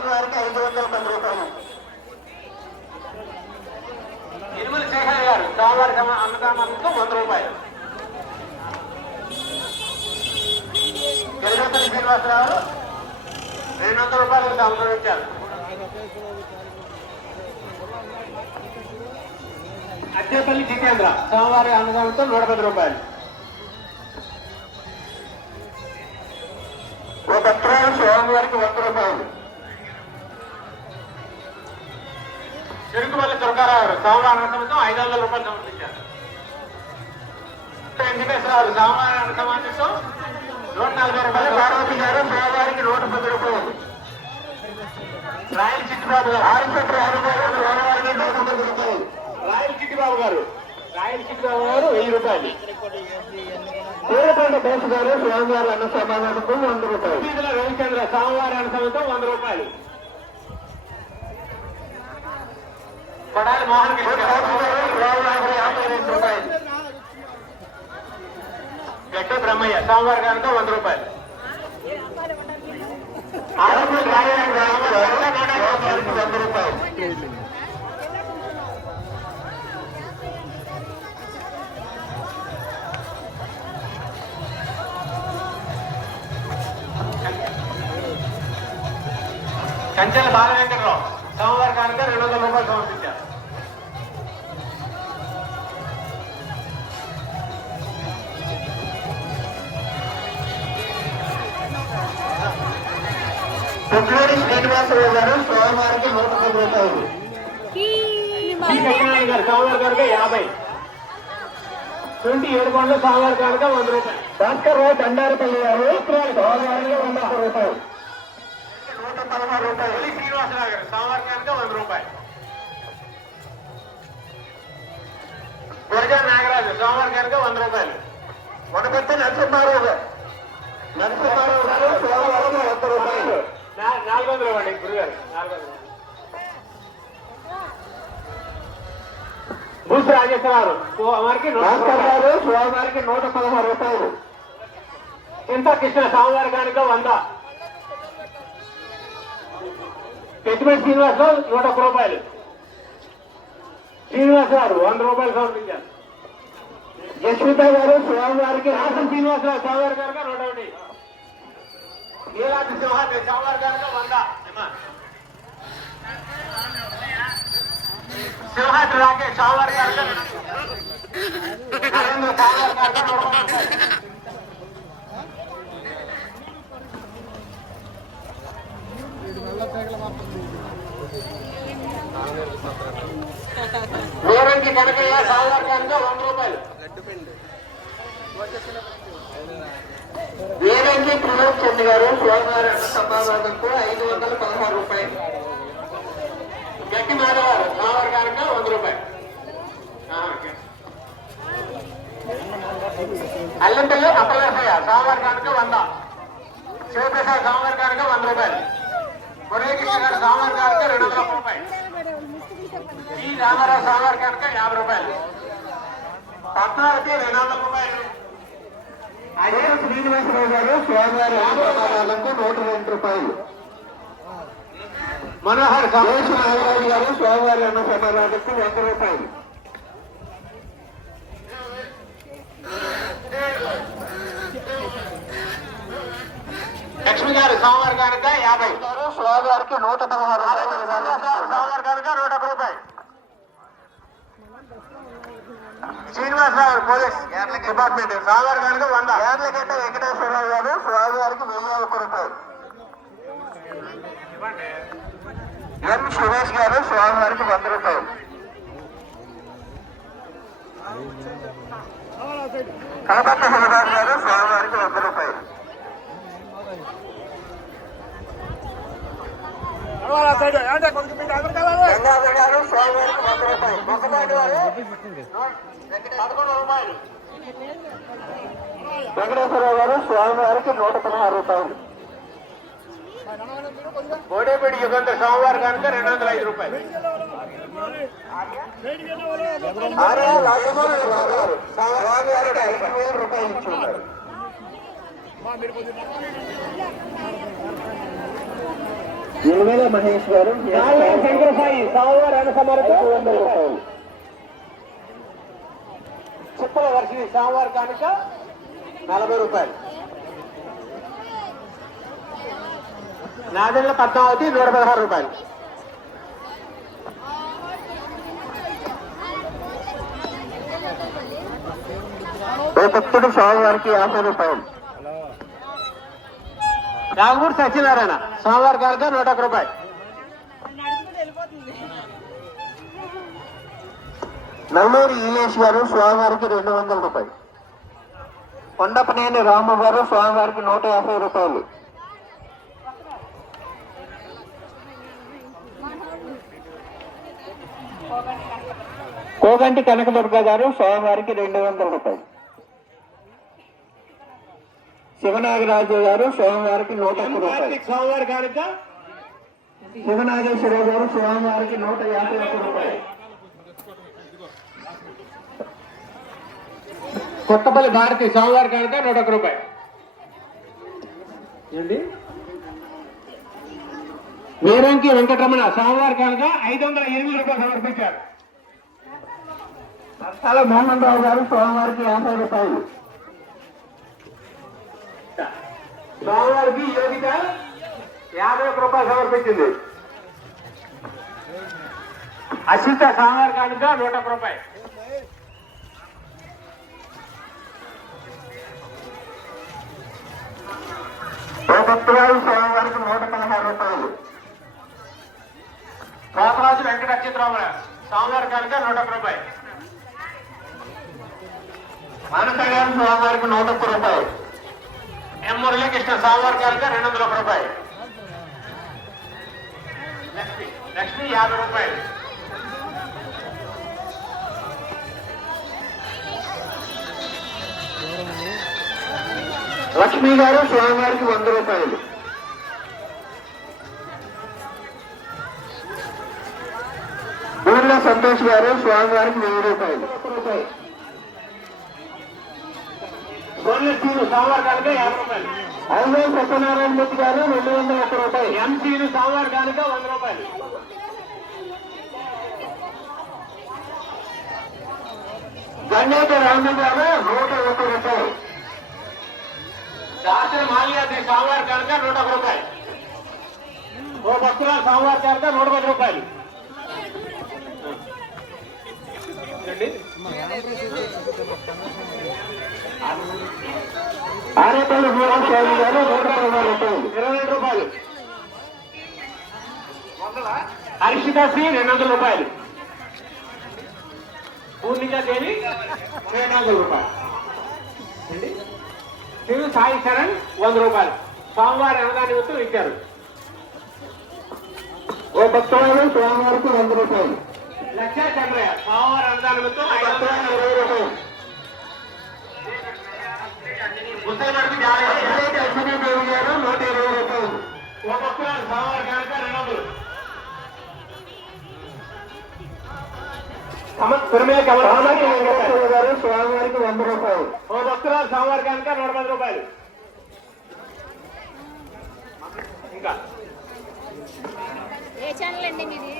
స్వామివారికి ఐదు వందల పది రూపాయలు. ఇనుమల శేఖర్ గారు స్వామివారి అన్నదానంతో వంద రూపాయలు. గెలిపల్లి శ్రీనివాసరావు రెండు వందల రూపాయలు సమర్పించారు అద్దెపల్లి జితేంద్ర స్వామివారి అన్నదానంతో నూట పది రూపాయలు. ఒక పత్రాలు స్వామివారికి వంద రూపాయలు. చెరుకుపల్లి దుర్గారావు గారు స్వామివారి అన్నదానంతో ఐదు వందల రూపాయలు సమర్పించారు. వెంకటేశ్వరరావు స్వామివారి అన్నదానంతో నూట నలభై రూపాయలు పార్వతి గారు స్వామివారికి నూట పది రూపాయలు. రాయల్ చిట్టిబాబు గారు. స్వామివారికి నూట పది రూపాయలు. రాయల్ చిట్టిబాబు గారు. రాయల్ చిట్టిబాబు గారు వెయ్యి రూపాయలు. పూలపండ బోసు గారు స్వామివారి అన్న సమాధానంతో వంద రూపాయలు. రవిచంద్ర స్వామివారి అనుసరంతో వంద రూపాయలు. కొడాలి మోహన్ రూపాయలు. గడ్డ బ్రహ్మయ్య స్వామివారి గారితో వంద రూపాయలు. వంద కంచెల బాల వెంకటరావు స్వామివారి గారితో రెండు వందల రూపాయలు సమర్పించారు. పుట్లూరి శ్రీనివాసరావు గారు స్వామివారికి నూట పది రూపాయలు ఈ సత్యనారాయణ గారు స్వామివారి గారికి యాభై ట్వంటీ ఏడు కొండలు స్వామివారి గారికి వంద రూపాయలు భాస్కర్ రావు దండారపల్లి గారు స్వామివారికి వంద రూపాయలు నూట పదహారు రూపాయలు పులి శ్రీనివాసరావు గారు స్వామివారి గారికి వంద రూపాయలు గురజా నాగరాజు సోమవారం కనుక వంద రూపాయలు వనపెత్త నరసింహారావు గారు నరసింహారావు గారు సోమవారం వంద రూపాయలు నా- నాలుగు వందలు ఇవ్వండి గురుగారు నాలుగు వందలు భూసి రాజేశ్వరరావు సోమవారికి. గారు. స్వామివారికి నూట పదహారు రూపాయలు. చింత కృష్ణ సోమవారం కనుక? వంద. పెట్టుబడి శ్రీనివాసరావు నూట ఒక్క రూపాయలు. శ్రీనివాస్ గారు వంద రూపాయలు సమర్పించారు. యశ్విత గారు స్వామివారికి రాసం శ్రీనివాసరావు సోమవారం కనుక నూట ఒకటి. నీలాంటి సింహాన్ని వంద. సింహాద్రి రాకేష్ చావర్ కనుక నరేంద్ర సోమవారం కనకయ్య కనుక వంద రూపాయలు వీరంగి త్రిలోక్ చంద్ గారు స్వామివారి అన్న ఐదు వందల పదహారు రూపాయలు. గట్టి మాధవారు సోమవారం కనుక వంద రూపాయలు. అల్లంపల్లి అప్పలేసయ్య సోమవారం కనుక వంద. శివప్రసాద్ సోమవారం కనుక వంద రూపాయలు. మురళీకృష్ణ గారు సోమవారం రెండు వందల రూపాయలు. ఈ రామారావు సోమవారం గారికి యాభై రూపాయలు. పద్మావతి రెండు వందల రూపాయలు. శ్రీనివాసరావు గారు స్వామివారి అన్న సమాధానంకు నూట రెండు రూపాయలు మనోహర్ దేశ నాగరాజు గారు స్వామివారి అన్న సమాధానంకు వంద రూపాయలు. లక్ష్మి గారు సోమవారం కనుక యాభై? గారు స్వామివారికి నూట పదహారు రూపాయలు విరాళం ఇస్తున్నారు. సోమవారం కనుక నూట ఒక్క రూపాయి శ్రీనివాసరావు పోలీస్ డిపార్ట్మెంట్. సోమవారం కనుక వంద. యార్లగడ్డ వెంకటేశ్వరరావు గారు స్వామివారికి వెయ్యి ఒక్క రూపాయలు ఎం సురేష్ గారు స్వామివారికి వంద రూపాయలు శివదాస్ గారు స్వామివారికి వంద రూపాయలు గంగాధర్ గారు స్వామివారికి వంద రూపాయలు మొక్కపాటి వారు పదకొండు రూపాయలు వెంకటేశ్వరరావు గారు స్వామివారికి నూట పదహారు రూపాయలు. కోడేపేడి యుగంధర్ సోమవారం కనుక రెండు వందల ఐదు రూపాయలు. ఆర్య రాజమోహన్ గారు స్వామివారికి ఐదు వేల రూపాయలు ఇచ్చి ఉన్నారు ఎనిమిది మహేష్ గారు శంకర సాయి సోమవారం సమరకు ఐదు వందల రూపాయలు. చిప్పల వర్షిని సోమవారం కనుక నలభై రూపాయలు. నాదెళ్ళ పద్మావతి నూట పదహారు రూపాయలు. ఓ భక్తుడు స్వామివారికి యాభై రూపాయలు. రామూరు సత్యనారాయణ సోమవారం కనుక నూట ఒక్క రూపాయలు నల్లూరి ఈలేష్ గారు స్వామివారికి రెండు వందల రూపాయలు. కొండపనేని రాము గారు స్వామివారికి నూట యాభై రూపాయలు. కోగంటి కనకదుర్గ గారు స్వామివారికి రెండు వందల రూపాయలు. శివనాగరాజు గారు స్వామివారికి నూట రూపాయలు. శివనాగేశ్వరరావు గారు స్వామివారికి నూట యాభై ఒక్క రూపాయలు. కొత్తపల్లి భారతి సోమవారం కనుక నూట ఒక్క రూపాయి. ఏంటి? వీరంకి వెంకటరమణ సోమవారం కనుక ఐదు వందల ఎనిమిది రూపాయలు సమర్పించారు. నష్టాల మోహన్ రావు గారు స్వామివారికి యాభై రూపాయలు. సోమవారికి యోగిత యాభై ఒక్క రూపాయలు సమర్పించింది. అసిత సోమవారం కనుక నూట ఒక్క రూపాయి. భక్తురాలు స్వామివారికి నూట పదహారు రూపాయలు. కోతరాజు వెంకట అచ్యుతరామణ స్వామివారి కనుక నూట ఒక్క రూపాయి. మానస గారు స్వామివారికి నూట ఒక్క రూపాయలు ఎం మురళీకృష్ణ స్వామివారి కనుక రెండు వందల ఒక రూపాయి. లక్ష్మి లక్ష్మి యాభై రూపాయలు. లక్ష్మి గారు స్వామివారికి వంద రూపాయలు. ఊర్లో సంతోష్ గారు స్వామివారికి వెయ్యి రూపాయలు. ఐదో సత్యనారాయణ మూర్తి గారు రెండు వందల ఒక్క రూపాయలు. ఎంసీలు సోమవారం కనుక వంద రూపాయలు. గణేట రాము గారు నూట ఒక్క రూపాయలు. శాస్త్ర మాల్యాద్రి సోమవారం కనుక నూట ఒక రూపాయలు. ఓ భక్తుల సోమవారం కనుక నూట పది రూపాయలు. చూడండి. ఆరేపల్లి భూమస్వామి గారు నూట పదహారు రూపాయలు. ఇరవై రెండు రూపాయలు. హర్షిత శ్రీ రెండు వందల రూపాయలు. పూర్ణిక దేవి రెండు వందల రూపాయలు. శివ సాయి శరణ్ వంద రూపాయలు. సోమవారం అన్నదాన నిమిత్తం ఇచ్చారు. ఓ భక్తులు స్వామివారికి వంద రూపాయలు. లక్ష చంద్రయ్య సోమవారం అన్నదాన నిమిత్తం ఐదు వందల. భక్తులు ఇరవై రూపాయలు. అశ్వినీదేవి గారు నూట ఇరవై రూపాయలు. ఓ భక్తులు సోమవారం కనుక రెండు వందలు. గారు స్వామివారికి వంద రూపాయలు. ఓ భక్తురాలు సోమవారం కనుక నూట పది రూపాయలు. ఇంకా. ఏ ఛానల్ అండి మీది?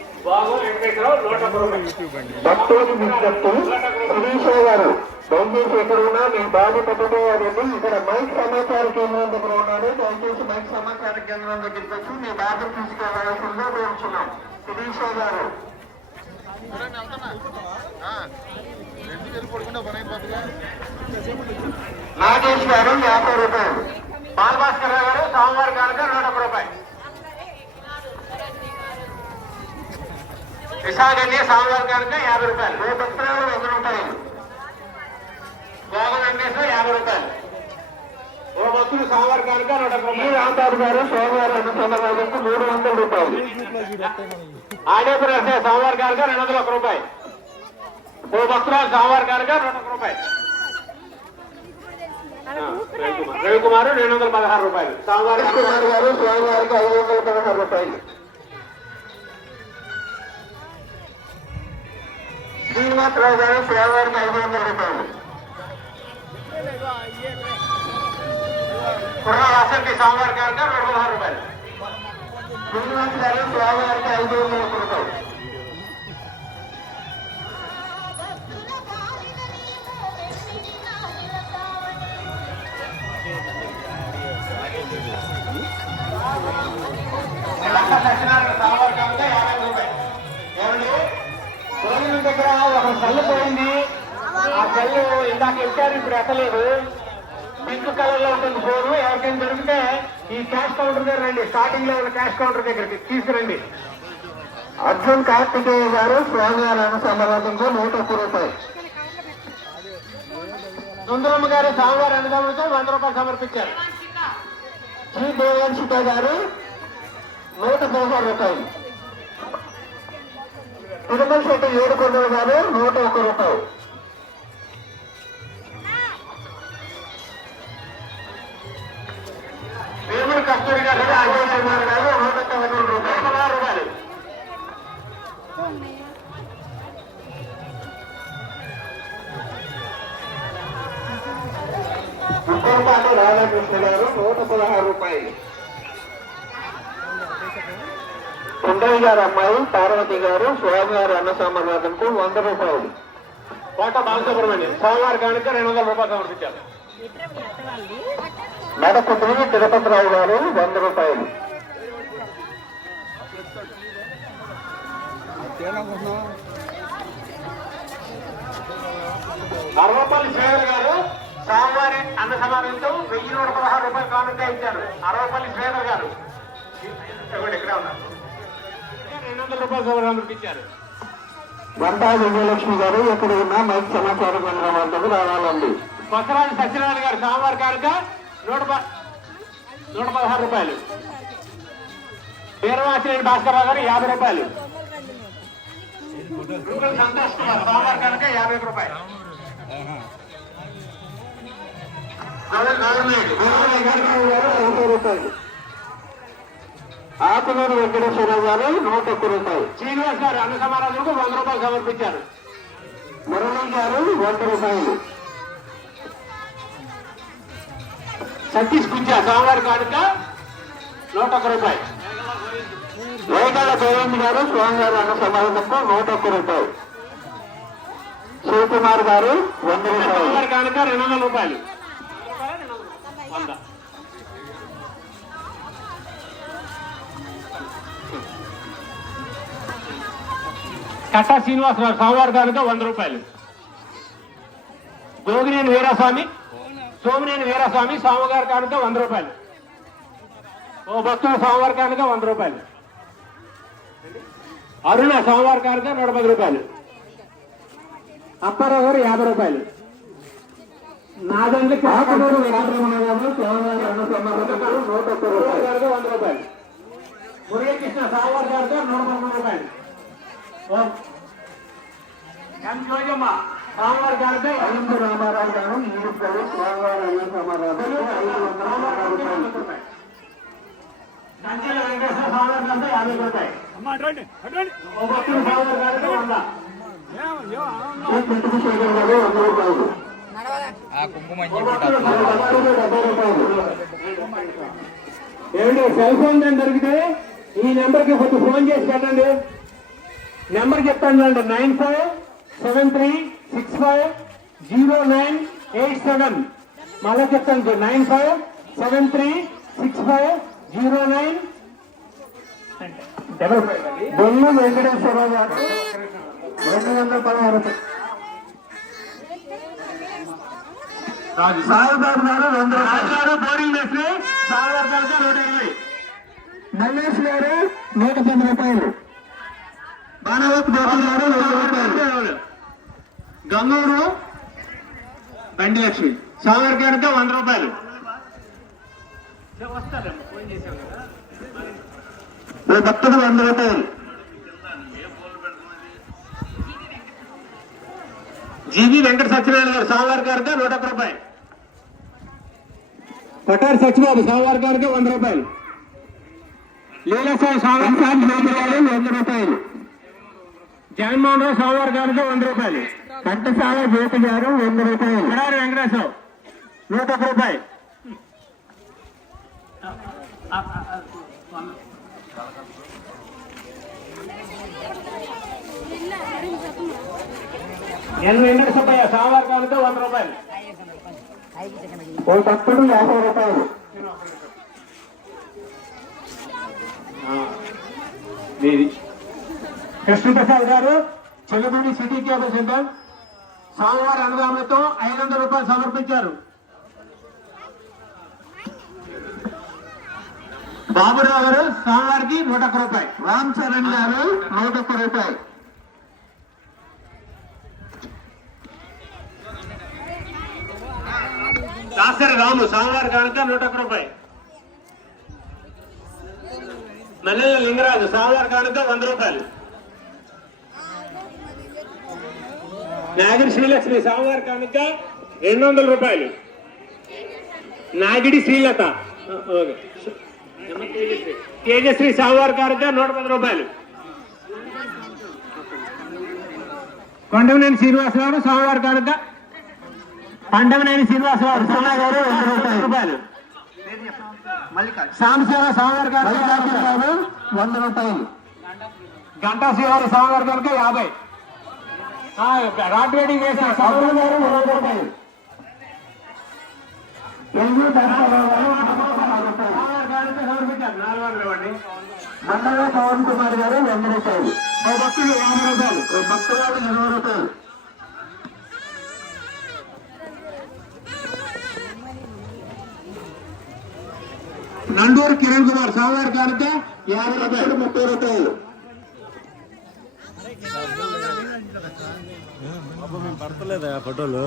భక్తులకు విజ్ఞప్తి గారు. దయచేసి ఎక్కడ ఉన్నా మీ బాబు పెట్టుకోవాలండి ఇక్కడ మైక్ సమాచార కేంద్రం దగ్గర ఉన్నాడు. దయచేసి మైక్ సమాచార కేంద్రం దగ్గరికి వచ్చి మీ బాబు తీసుకెళ్ళాల్సిందిగా కోరుచున్నాం శ్రీశైల గారు. నాగేష్ గారు యాభై రూపాయలు బాలభాస్కర్ రావు గారు సోమవారం కనుక నూట ఒక్క రూపాయలు విశాఖని సోమవారం కనుక యాభై రూపాయలు ఏ ఉత్తరాలు వంద రూపాయలు గోగ వెంకటేశ్వర యాభై రూపాయలు ఓ భక్తులు సోమవారం కనుక నూట ఒక్క రూపాయలు రాంబాబు గారు సోమవారం అనుసంధానాలకు మూడు వందల రూపాయలు. ఆడేపురం సోమవారం కనుక రెండు వందల ఒక్క రూపాయి. ఓ భక్తురాలు సోమవారం కనుక నూట ఒక్క రూపాయి. రవికుమార్. రెండు వందల పదహారు రూపాయలు. సోమవారం కుమార్ గారు స్వామివారికి ఐదు వందల పదహారు రూపాయలు. శ్రీనివాసరావు గారు స్వామివారికి ఐదు వందల రూపాయలు. కుర్ర వాసంతి సోమవారం కనుక నూట పదహారు రూపాయలు. శ్రీనివాస్ గారు స్వామివారికి ఐదు వందల ఒక్క దగ్గర ఒక కళ్ళు పోయింది ఆ కళ్ళు ఇందాక ఇచ్చారు ఇప్పుడు ఎక్కలేదు పింక్ కలర్లో ఉంటుంది ఫోన్. ఎవరికైనా దొరికితే ఈ క్యాష్ కౌంటర్ దగ్గర రండి. స్టార్టింగ్లో ఉన్న క్యాష్ కౌంటర్ దగ్గరికి తీసుకురండి. అర్జున్ కార్తికేయ గారు స్వామివారి అనుసంధానంకు నూట ఒక్క రూపాయలు. సుందరమ్మ గారు సోమవారం అన్నదమ్ములతో వంద రూపాయలు సమర్పించారు. శ్రీ దేవంశిక గారు నూట పదహారు రూపాయలు. తిరుమల శెట్టి ఏడుకొండల గారు నూట ఒక్క రూపాయలు. వేమూరు కస్తూరి గారు అజయ్ కుమార్ గారు నూట పదకొండు రూపాయలు. పదహారు రూపాయలు ఉప్పలపాటి రాధాకృష్ణ గారు నూట పదహారు రూపాయలు. కుండయ్య గారు అమ్మాయి పార్వతి గారు స్వామివారి అన్న సమర్వాదంకు వంద రూపాయలు. కోట బాలసుబ్రహ్మణ్యం సోమవారం కనుక రెండు వందల రూపాయలు సమర్పించారు నడకుండ్రి తిరుపతిరావు గారు వంద రూపాయలు. అరవపల్లి శ్రీధర్ గారు సోమవారం అన్న సమావేశంతో వెయ్యి నూట పదహారు రూపాయలు కానుక ఇచ్చారు. అరవపల్లి శ్రీధర్ గారు. ఇదిగోండి ఇక్కడే ఉన్నారు రెండు వందల రూపాయలు సమర్పించారు వంటా విజయలక్ష్మి గారు ఎక్కడ ఉన్నా మైక్ సమాచార కేంద్రం వద్దకు రావాలండి. కొత్తరాజు సత్యనారాయణ గారు సోమవారం కనుక నూట ప- నూట పదహారు రూపాయలు. వీరవాసిరెడ్డి భాస్కర్రావు గారు యాభై రూపాయలు. రూపాయలు సంతోష్ కుమార్ సోమవారం కనుక యాభై రూపాయలు. గవర్నమెంట్ వెంకటరావు గారు రూపాయలు ఆకునూరు వెంకటేశ్వరరావు గారు నూట ఒక్క రూపాయలు. శ్రీనివాస్ గారు అన్న సమారాధనకు వంద రూపాయలు సమర్పించారు. మురళి గారు వంద రూపాయలు. సతీష్ గుంజా స్వామివారి కానుక నూట ఒక్క రూపాయి వేదాల గోవింద్ గారు స్వామివారి అన్న సమాధానంకు నూట ఒక్క రూపాయలు శివకుమార్ గారు వంద రూపాయలు. కానుక రెండు వందల రూపాయలు వంద. కట్టా శ్రీనివాసరావు స్వామివారి కానుక వంద రూపాయలు. జోగినేని వీరాస్వామి సోమినేని వీరాస్వామి స్వామివారి కానుక వంద రూపాయలు. ఓ భక్తుల స్వామివారి కానుక వంద రూపాయలు. అరుణ స్వామివారి కానుక నూట పది రూపాయలు. అప్పారావు గారు యాభై రూపాయలు. నాదండ్లకి ఆకునూరు వెంకటరమణ గారు నూట ఒక్క రూపాయలు. వంద రూపాయలు. మురళీకృష్ణ గారికి నూట పదమూడు రూపాయలు. ఓ. ఎం జోజమ్మ. అనంత రామారావు గారు రూపాయలు స్వామివారి అన్న సమాధానంకు ఐదు వందల వెంకటేశ్వర యాభై రూపాయలు. వంద. చంద్రశేఖర్ గారు వంద రూపాయలు. ఏమండి సెల్ ఫోన్ నేను దొరికితే ఈ నెంబర్కి కొంచెం ఫోన్ చేసి పెట్టండి. నెంబర్ చెప్తాను అండి nine five seven three six five zero nine eight seven మళ్ళీ చెప్తాను nine five seven three six five zero nine double five Bollu Venkateswara Rao garu. రెండు వందల పదహారు. సాయిబాబు గారు వంద గారు బోరింగ్ మేస్త్రి సాగర్ కలిసి నూట ఇరవై. మల్లేష్ గారు నూట పది రూపాయలు. బాణవత్ గారు నూట రూపాయలు. గంగూరు బండి లక్ష్మి సాగర్ కనుక వంద రూపాయలు. ఓ భక్తుడు వంద రూపాయలు. జీవి వెంకట సత్యనారాయణ గారు సాగర్ కనుక నూట ఒక్క రూపాయలు. కొట్టారి సత్యబాబు సాగర్ కనుక వంద రూపాయలు. లీలాసాయి బాబు గారు వంద రూపాయలు. జగన్మోహన్ రావు సాగర్ కనుక వంద రూపాయలు. కంటసాల జ్యోతి గారు వంద రూపాయలు. వెంకటేశ్వరరావు నూట ఒక్క రూపాయి ఎన్ వెంకట సుబ్బయ్య వంద రూపాయలు. ఓ యాభై రూపాయలు. కృష్ణప్రసాద్ గారు చెల్లపూడి సిటీ కేబుల్ సెంటర్. సోమవారం అనుగామతో ఐదు వందల రూపాయలు సమర్పించారు. బాబురావు గారు సోమవారికి నూట ఒక్క రూపాయి. రామ్ చరణ్ గారు నూట ఒక్క రూపాయలు దాసరి రాము సోమవారి కనుక నూట ఒక్క రూపాయి. మల్లెల లింగరాజు సోమవారి కనుక వంద రూపాయలు. నాగిరి శ్రీలక్ష్మి సోమవారి కనుక రెండు వందల రూపాయలు. నాగిడి శ్రీలత. ఓకే. తేజశ్రీ సోమవారి కనుక నూట పది రూపాయలు. కొండమనేని శ్రీనివాసరావు సోమవారి కనుక పండమనేని శ్రీనివాసరావు సోమవారి గారు వంద రూపాయలు. సాంబశివర సోమవారి గారు వంద రూపాయలు. గంటా శ్రీవారి సోమవారి కనుక యాభై. గారు మండల పవన్ కుమార్ గారు వంద రూపాయలు. ఓ భక్తులు యాభై రూపాయలు. ఓ భక్తురాలు ఇరవై రూపాయలు. నండూరు కిరణ్ కుమార్ సోమవారి కనుక యాభై రూపాయలు ముప్పై రూపాయలు. పడతలేదా ఫోటోలు?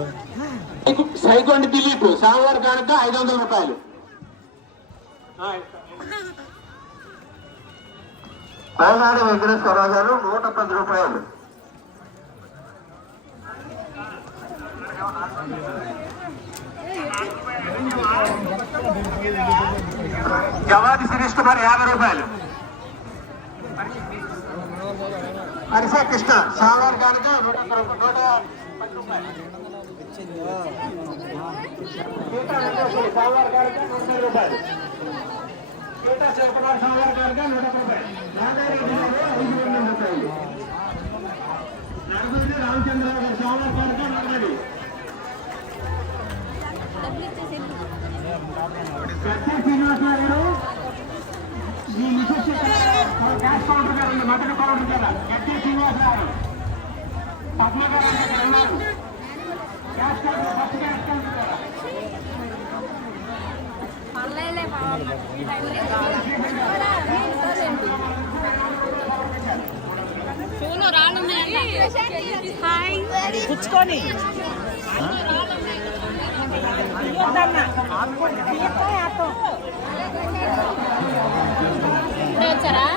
సైకోండి దిలీప్. సోమవారి కనుక ఐదు వందల రూపాయలు పైనాడు వెంకటేశ్వరరావు గారు నూట పది రూపాయలు. జవాది శిరీష్ కుమార్ యాభై రూపాయలు. హరిసా కృష్ణ సాల్వార్ కనుక నూట నూట పది రూపాయలు నూట రూపాయలు నూట రూపాయలు ఐదు వందల రూపాయలు రామచంద్రరావు గారు కత్తి శ్రీనివాసరావు గారు ఈ mrs cash counter garu mutton counter కదా కత్తి శ్రీనివాసరావు. పద్మ గారు అంటే ఉన్నారు cash counter first cash counter కదా పర్లేదులే బావమ్మ. ఈ టైంలో చూను రాళ్ళున్నాయి హాయ్ పుచ్చుకొని వచ్చారా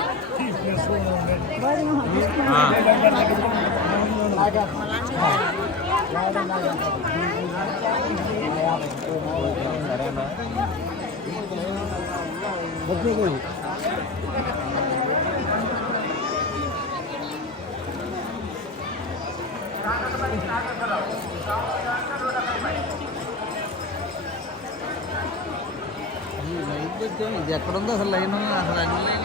ఇది ఎక్కడుందో అసలు లైన్ అసలు అన్ని లైన్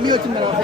没有进来啊